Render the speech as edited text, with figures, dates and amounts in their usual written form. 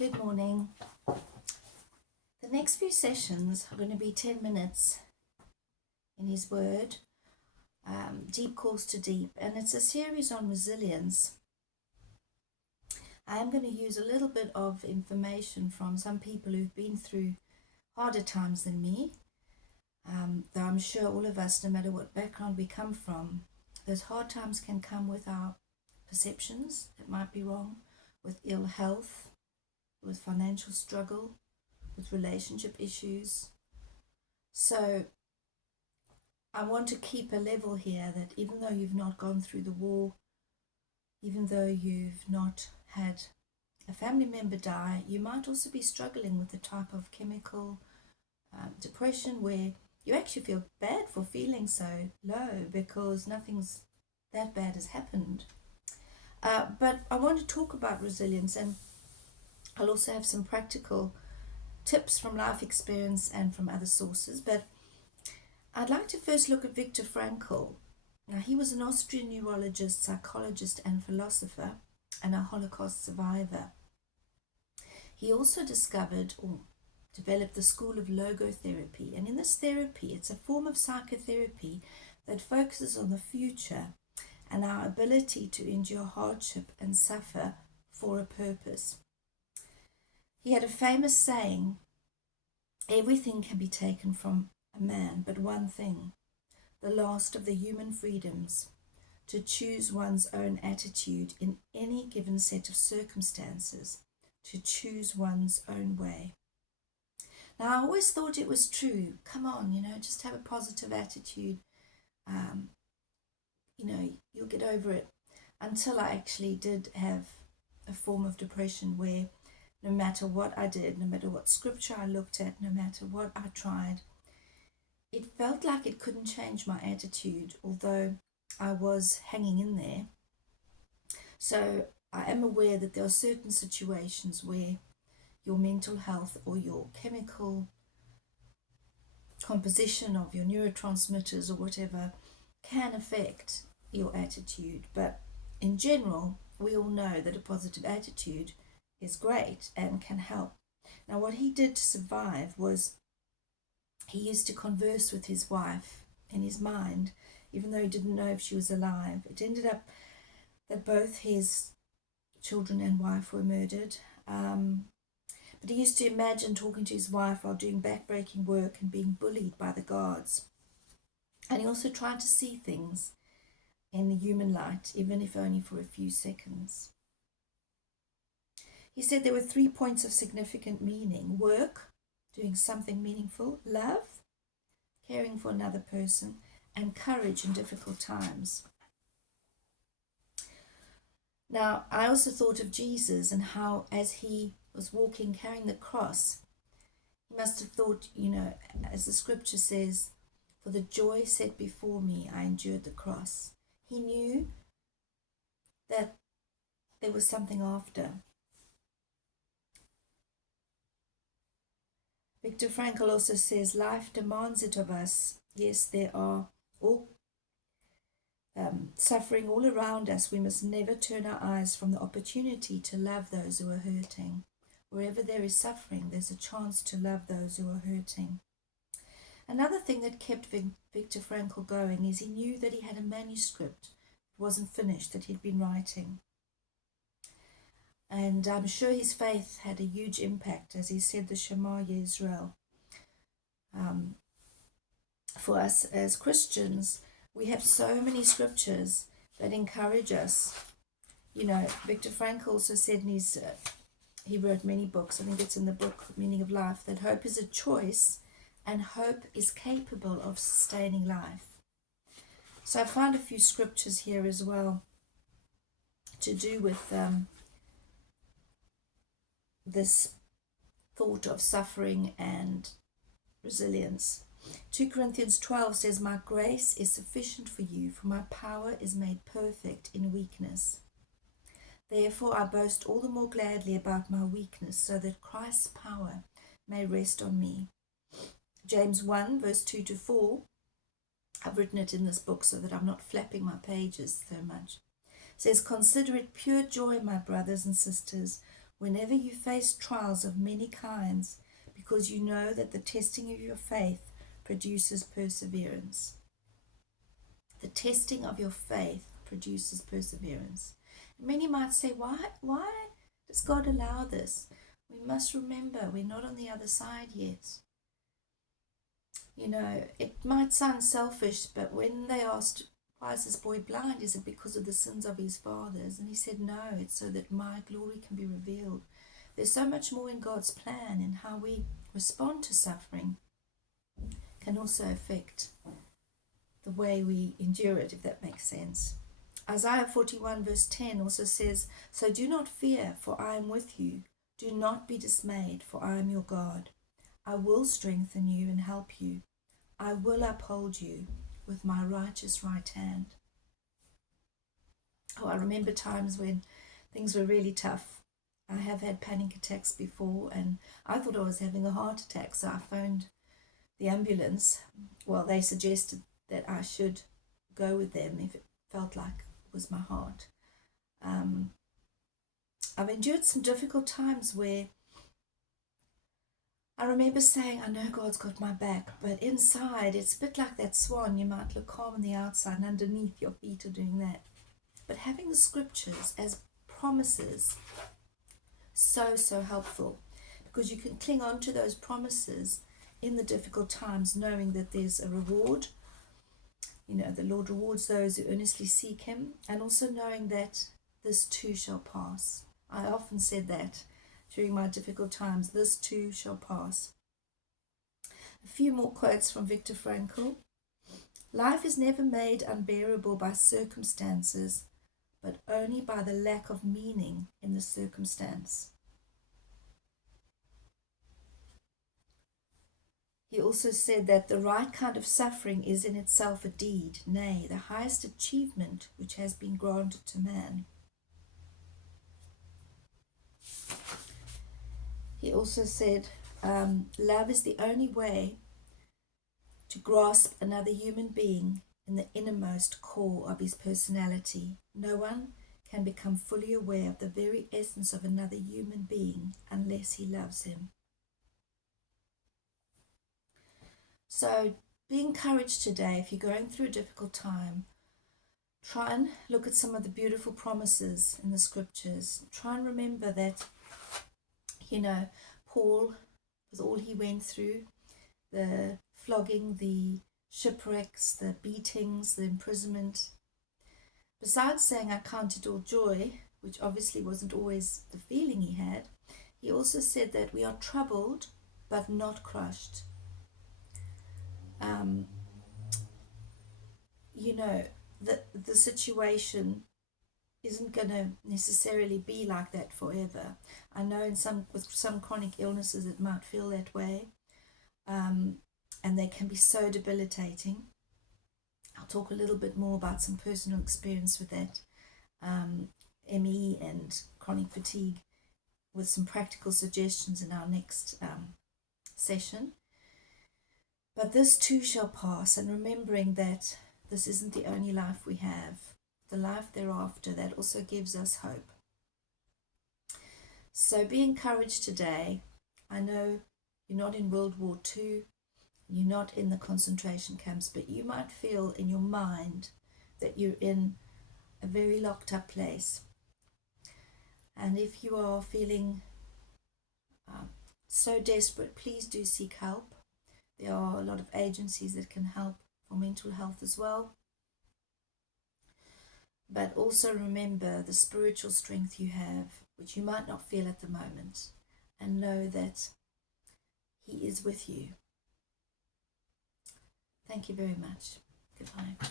Good morning. The next few sessions are going to be 10 minutes in His Word, Deep Calls to Deep, and it's a series on resilience. I am going to use a little bit of information from some people who've been through harder times than me, though I'm sure all of us, no matter what background we come from, those hard times can come with our perceptions that might be wrong, with ill health, with financial struggle, with relationship issues. So I want to keep a level here that even though you've not gone through the war, even though you've not had a family member die, you might also be struggling with the type of chemical depression where you actually feel bad for feeling so low because nothing's that bad has happened. But I want to talk about resilience, and I'll also have some practical tips from life experience and from other sources. But I'd like to first look at Viktor Frankl. Now, he was an Austrian neurologist, psychologist, and philosopher, and a Holocaust survivor. He also discovered or developed the school of logotherapy. And in this therapy, it's a form of psychotherapy that focuses on the future and our ability to endure hardship and suffer for a purpose. He had a famous saying, "Everything can be taken from a man, but one thing, the last of the human freedoms, to choose one's own attitude in any given set of circumstances, to choose one's own way." Now, I always thought it was true. Come on, just have a positive attitude. You'll get over it. Until I actually did have a form of depression where no matter what I did, no matter what scripture I looked at, no matter what I tried, it felt like it couldn't change my attitude, although I was hanging in there. So I am aware that there are certain situations where your mental health or your chemical composition of your neurotransmitters or whatever can affect your attitude. But in general, we all know that a positive attitude is great and can help. Now, what he did to survive was he used to converse with his wife in his mind, even though he didn't know if she was alive. It ended up that both his children and wife were murdered. But he used to imagine talking to his wife while doing backbreaking work and being bullied by the guards. And he also tried to see things in the human light, even if only for a few seconds. He said there were 3 points of significant meaning: work, doing something meaningful; love, caring for another person; and courage in difficult times. Now, I also thought of Jesus and how, as he was walking, carrying the cross, he must have thought, as the scripture says, "For the joy set before me, I endured the cross." He knew that there was something after. Viktor Frankl also says, life demands it of us. Yes, there are all suffering all around us. We must never turn our eyes from the opportunity to love those who are hurting. Wherever there is suffering, there's a chance to love those who are hurting. Another thing that kept Viktor Frankl going is he knew that he had a manuscript that wasn't finished, that he'd been writing. And I'm sure his faith had a huge impact, as he said the Shema Yisrael. For us as Christians, we have so many scriptures that encourage us. Viktor Frankl also said in his, he wrote many books, I think it's in the book Meaning of Life, that hope is a choice and hope is capable of sustaining life. So I found a few scriptures here as well to do with this thought of suffering and resilience. 2 Corinthians 12 says, "My grace is sufficient for you, for my power is made perfect in weakness. Therefore I boast all the more gladly about my weakness, so that Christ's power may rest on me." James 1 verse 2 to 4, I've written it in this book so that I'm not flapping my pages so much, says, "Consider it pure joy, my brothers and sisters, whenever you face trials of many kinds, because you know that the testing of your faith produces perseverance. The testing of your faith produces perseverance. Many might say, why does God allow this? We must remember we're not on the other side yet. You know, it might sound selfish, but when they asked, why is this boy blind? Is it because of the sins of his fathers? And he said, no, it's so that my glory can be revealed. There's so much more in God's plan, and how we respond to suffering can also affect the way we endure it, if that makes sense. Isaiah 41 verse 10 also says, so do not fear, for I am with you. Do not be dismayed, for I am your God. I will strengthen you and help you. I will uphold you with my righteous right hand. Oh, I remember times when things were really tough. I have had panic attacks before, and I thought I was having a heart attack, so I phoned the ambulance. Well, they suggested that I should go with them if it felt like it was my heart. I've endured some difficult times where I remember saying, I know God's got my back, but inside it's a bit like that swan. You might look calm on the outside, and underneath your feet are doing that. But having the scriptures as promises, so helpful, because you can cling on to those promises in the difficult times, knowing that there's a reward. You know, the Lord rewards those who earnestly seek him, and also knowing that this too shall pass. I often said that during my difficult times, this too shall pass. A few more quotes from Viktor Frankl. Life is never made unbearable by circumstances, but only by the lack of meaning in the circumstance. He also said that the right kind of suffering is in itself a deed, nay, the highest achievement which has been granted to man. He also said, love is the only way to grasp another human being in the innermost core of his personality. No one can become fully aware of the very essence of another human being unless he loves him. So be encouraged today. If you're going through a difficult time, try and look at some of the beautiful promises in the scriptures. Try and remember that, you know, Paul, with all he went through, the flogging, the shipwrecks, the beatings, the imprisonment, besides saying I count it all joy, which obviously wasn't always the feeling he had, he also said that we are troubled but not crushed. You know, the situation isn't going to necessarily be like that forever. I know with some chronic illnesses it might feel that way, and they can be so debilitating. I'll talk a little bit more about some personal experience with that, ME and chronic fatigue, with some practical suggestions in our next session. But this too shall pass, and remembering that this isn't the only life we have, the life thereafter, that also gives us hope. So be encouraged today. I know you're not in World War II, you're not in the concentration camps, but you might feel in your mind that you're in a very locked up place. And if you are feeling so desperate, please do seek help. There are a lot of agencies that can help for mental health as well. But also remember the spiritual strength you have, which you might not feel at the moment, and know that he is with you. Thank you very much. Goodbye.